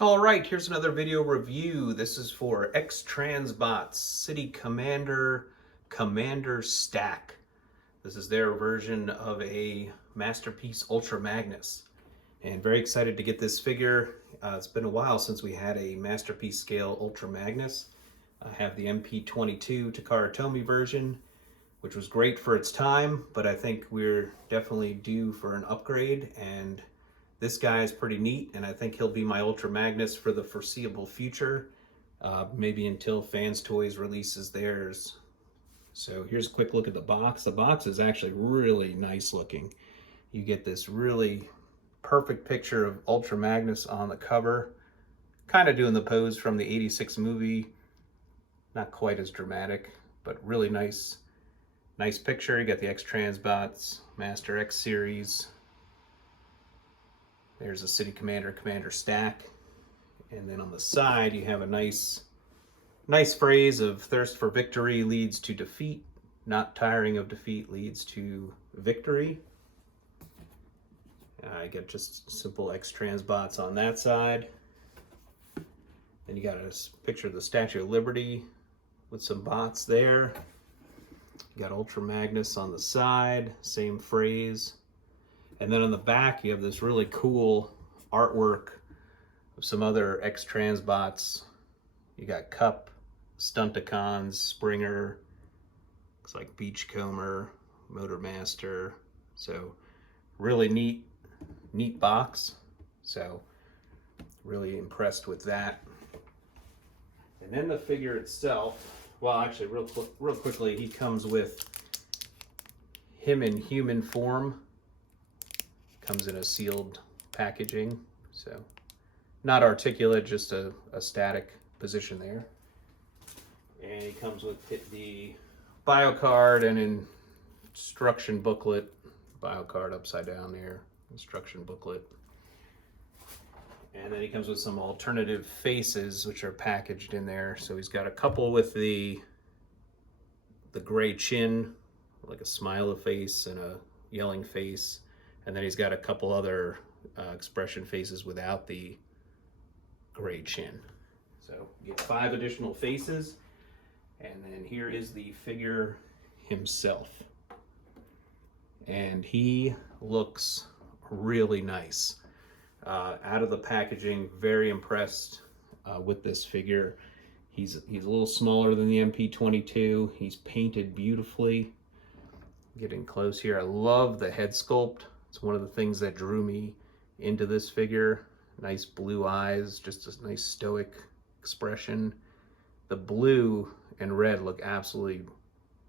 All right, here's another video review. This is for X-Transbots City Commander Stack. This is their version of a Masterpiece Ultra Magnus. And very excited to get this figure. It's been a while since we had a Masterpiece scale Ultra Magnus. I have the MP22 Takara Tomy version, which was great for its time, but I think we're definitely due for an upgrade, and this guy is pretty neat, and I think he'll be my Ultra Magnus for the foreseeable future, maybe until Fans Toys releases theirs. So here's a quick look at the box. The box is actually really nice looking. You get this really perfect picture of Ultra Magnus on the cover, kind of doing the pose from the '86 movie. Not quite as dramatic, but really nice picture. You got the X-Transbots Master X series. There's a City Commander Stack. And then on the side, you have a nice phrase of thirst for victory leads to defeat. Not tiring of defeat leads to victory. I got just simple X-Transbots on that side. Then you got a picture of the Statue of Liberty with some bots there. You got Ultra Magnus on the side, same phrase. And then on the back, you have this really cool artwork of some other X-Transbots. You got Cup, Stunticons, Springer, looks like Beachcomber, Motormaster. So really neat box. So really impressed with that. And then the figure itself, well, actually, real quickly, he comes with him in human form. Comes in a sealed packaging, so not articulate, just a static position there. And he comes with the bio card and instruction booklet. Bio card upside down there, instruction booklet. And then he comes with some alternative faces, which are packaged in there. So he's got a couple with the gray chin, like a smile face and a yelling face. And then he's got a couple other expression faces without the gray chin. So you get 5 additional faces. And then here is the figure himself. And he looks really nice. Out of the packaging, very impressed with this figure. He's a little smaller than the MP22. He's painted beautifully. Getting close here, I love the head sculpt. It's one of the things that drew me into this figure. Nice blue eyes, just a nice stoic expression. The blue and red look absolutely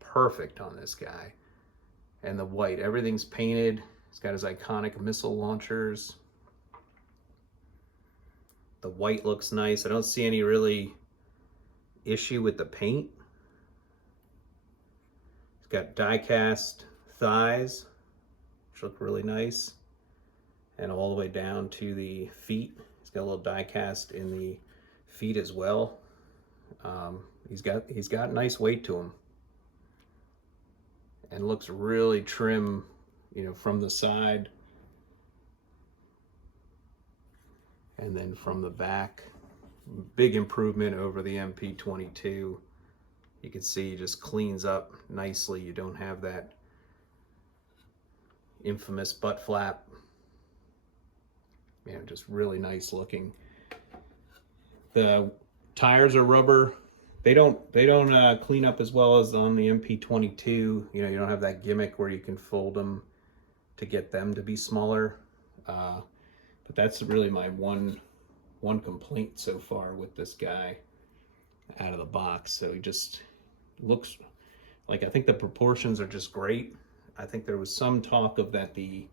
perfect on this guy. And the white, everything's painted. He's got his iconic missile launchers. The white looks nice. I don't see any really issue with the paint. He's got die-cast thighs, which look really nice. And all the way down to the feet. He's got a little die-cast in the feet as well. He's got nice weight to him. And looks really trim, from the side. And then from the back, big improvement over the MP22. You can see it just cleans up nicely. You don't have that infamous butt flap. Just really nice looking. The tires are rubber. They don't clean up as well as on the MP22. You don't have that gimmick where you can fold them to get them to be smaller. But that's really my one complaint so far with this guy out of the box. So he just looks like, I think the proportions are just great. I think there was some talk of that the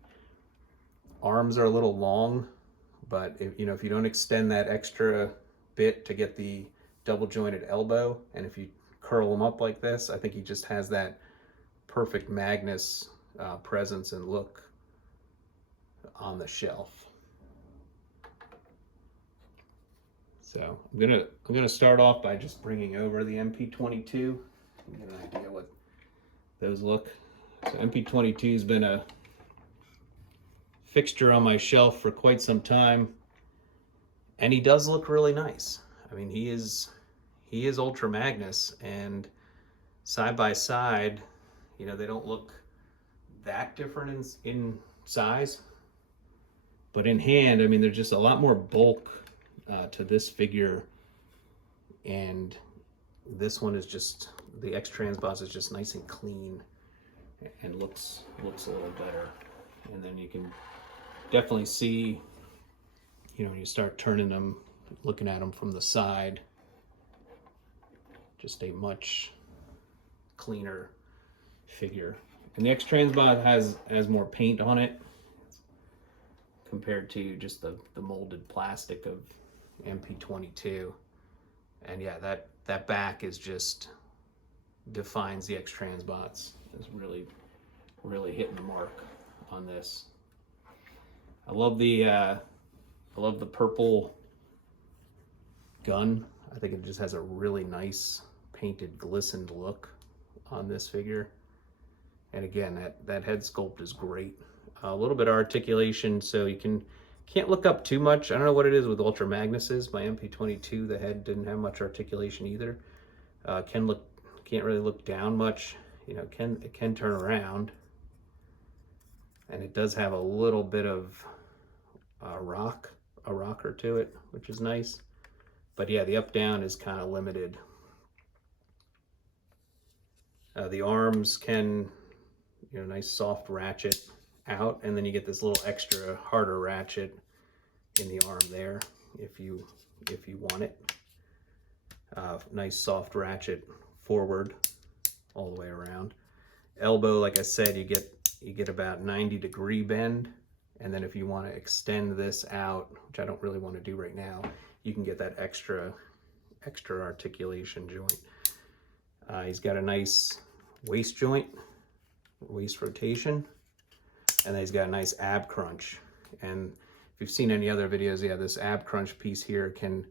arms are a little long, but if you don't extend that extra bit to get the double jointed elbow, and if you curl them up like this, I think he just has that perfect Magnus presence and look on the shelf. So I'm gonna start off by just bringing over the MP22. Get an idea what those look. So MP22 has been a fixture on my shelf for quite some time, And he does look really nice. I mean, he is Ultra Magnus, and side by side, you know, they don't look that different in size, but in hand, I mean, there's just a lot more bulk to this figure, and this one is just, the X-Transbots is just nice and clean and looks a little better. And then you can definitely see, you know, when you start turning them, looking at them from the side, just a much cleaner figure. And the X-Transbot has more paint on it compared to just the molded plastic of MP22. And yeah, that back is just defines the X-Transbots. It's really hitting the mark on this. I love the purple gun. I think it just has a really nice painted, glistened look on this figure. And again, that head sculpt is great. A little bit of articulation, so you can't look up too much. I don't know what it is with Ultra Magnuses. My MP22, the head didn't have much articulation either. Can't really look down much. You know, it can turn around, and it does have a little bit of a rocker to it, which is nice. But yeah, the up down is kind of limited. The arms can, you know, nice soft ratchet out, and then you get this little extra harder ratchet in the arm there if you want it. Nice soft ratchet forward all the way around. Elbow, like I said, you get about 90-degree bend, and then if you want to extend this out, which I don't really want to do right now, you can get that extra articulation joint. He's got a nice waist joint, waist rotation, and then he's got a nice ab crunch. And if you've seen any other videos, yeah, this ab crunch piece here can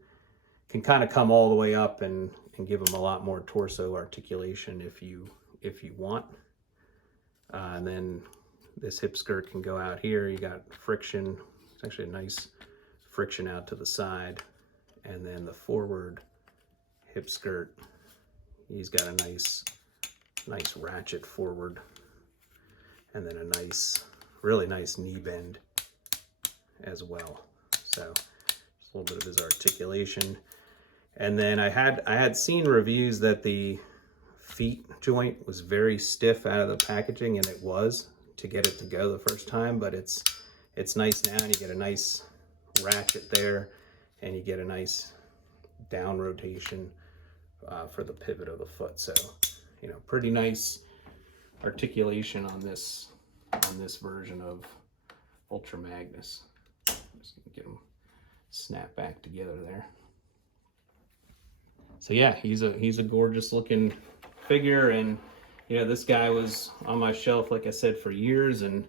kind of come all the way up and give him a lot more torso articulation if you want. And then this hip skirt can go out here. You got friction. It's actually a nice friction out to the side. And then the forward hip skirt, he's got a nice ratchet forward, and then a really nice knee bend as well. So just a little bit of his articulation. And then I had seen reviews that the feet joint was very stiff out of the packaging, and it was to get it to go the first time, but it's nice now, and you get a nice ratchet there, and you get a nice down rotation for the pivot of the foot. So, you know, pretty nice articulation on this version of Ultra Magnus. Just gonna get them snap back together there. So yeah, he's a gorgeous looking figure, and you know, this guy was on my shelf, like I said, for years, and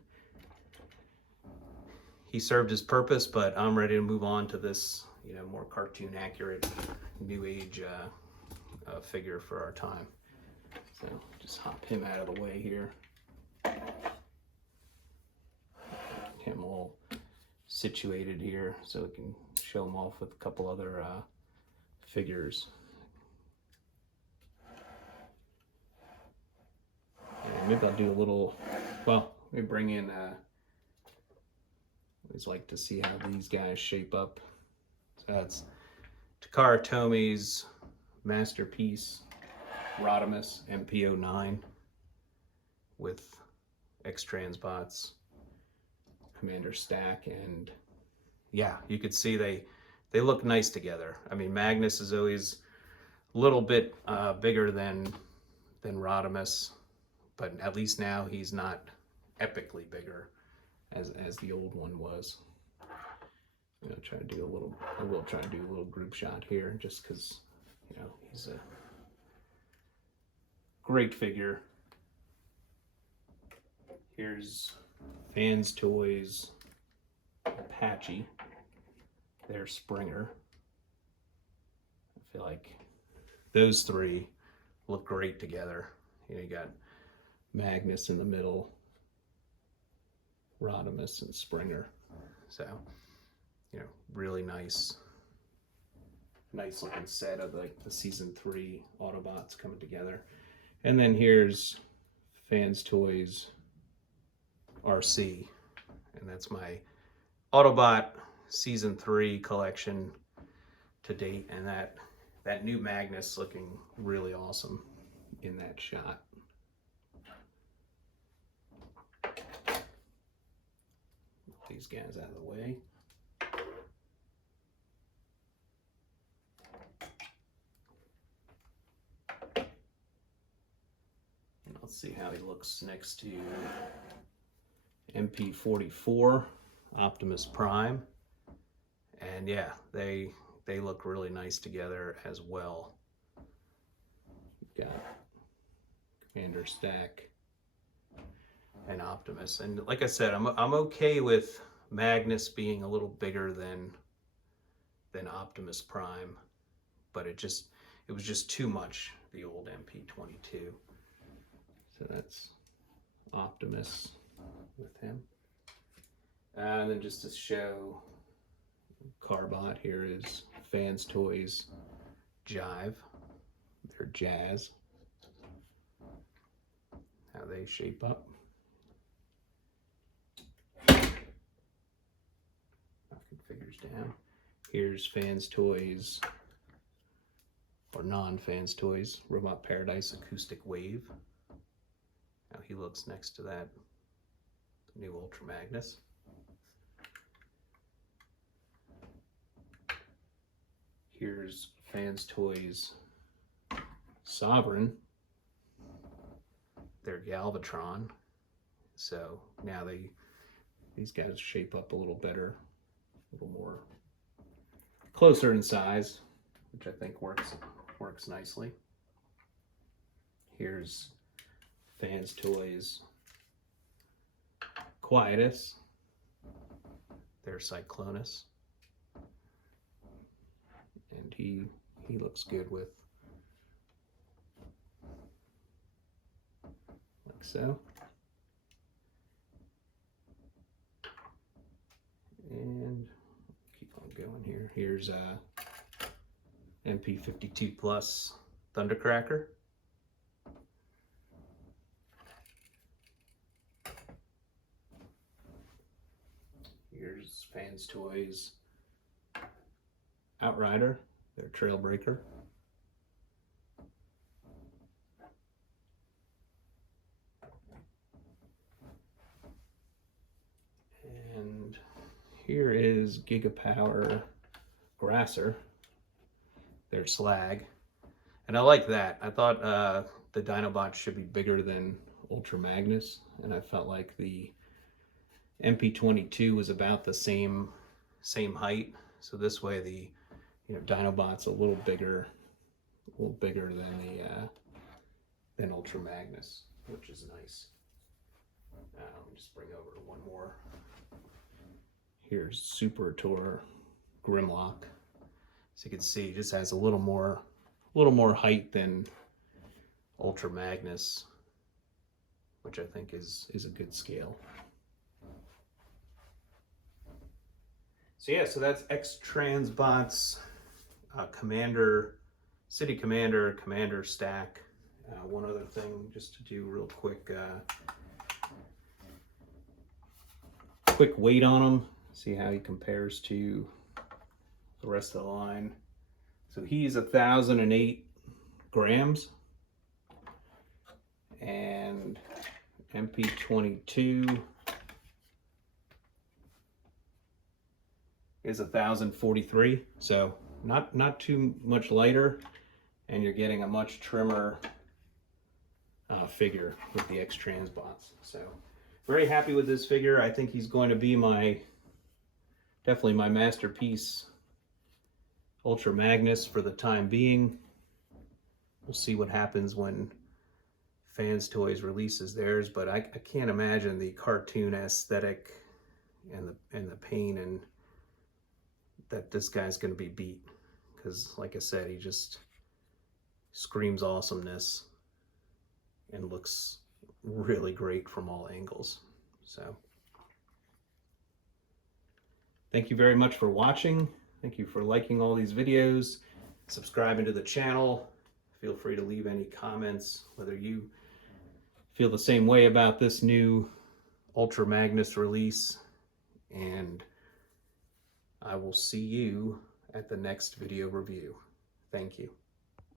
he served his purpose, but I'm ready to move on to this, you know, more cartoon accurate, new age figure for our time. So just hop him out of the way here. Him all situated here so we can show him off with a couple other figures. And maybe I'll do a little, well, let me bring in, I always like to see how these guys shape up. So that's Takara Tomi's masterpiece, Rodimus MP09 with X-Transbots, Commander Stack, and yeah, you could see they look nice together. I mean, Magnus is always a little bit bigger than Rodimus, but at least now he's not epically bigger as the old one was. I'm gonna try to do I will try to do a little group shot here, just because, you know, he's a great figure. Here's Fans Toys Apache, their Springer. I feel like those three look great together. You know, you got Magnus in the middle, Rodimus and Springer. So, you know, really nice nice looking set of like the season 3 Autobots coming together. And then here's Fans Toys RC, and that's my Autobot season 3 collection to date, and that new Magnus looking really awesome in that shot. These guys out of the way. And let's see how he looks next to MP44 Optimus Prime. And yeah, they look really nice together as well. Got Commander Stack and Optimus, and like I said, I'm okay with Magnus being a little bigger than Optimus Prime, but it was just too much, the old MP22. So that's Optimus with him. And then just to show Carbot, here is Fans Toys Jive. They're Jazz. How they shape up. Knocking figures down. Here's Fans Toys, or non-Fans Toys, Robot Paradise Acoustic Wave. How he looks next to that new Ultra Magnus. Here's Fans Toys Sovereign. They're Galvatron. So now these guys shape up a little better, a little more closer in size, which I think works nicely. Here's Fans Toys Quietus. They're Cyclonus. And he looks good with, like so. And keep on going here. Here's MP52 Plus Thundercracker. Here's Fans Toys Outrider, their Trailbreaker. And here is Gigapower Grasser, their Slag. And I like that. I thought the Dinobots should be bigger than Ultra Magnus, and I felt like the MP22 was about the same height. So this way the Dinobot's a little bigger than Ultra Magnus, which is nice. Let me just bring over one more. Here's Super Tour Grimlock. So you can see, it just has a little more height than Ultra Magnus, which I think is a good scale. So yeah, so that's X-Transbots, City Commander stack. One other thing just to do real quick, quick weight on him, see how he compares to the rest of the line. So he's 1,008 grams, and MP22 is 1,043, so not too much lighter, and you're getting a much trimmer figure with the X-Transbots. So very happy with this figure. I think he's going to be definitely my masterpiece Ultra Magnus for the time being. We'll see what happens when Fans Toys releases theirs, but I can't imagine the cartoon aesthetic and the pain and that this guy's going to be beat, because like I said, he just screams awesomeness and looks really great from all angles. So thank you very much for watching. Thank you for liking all these videos. subscribing to the channel. Feel free to leave any comments, whether you feel the same way about this new Ultra Magnus release. And I will see you at the next video review. Thank you.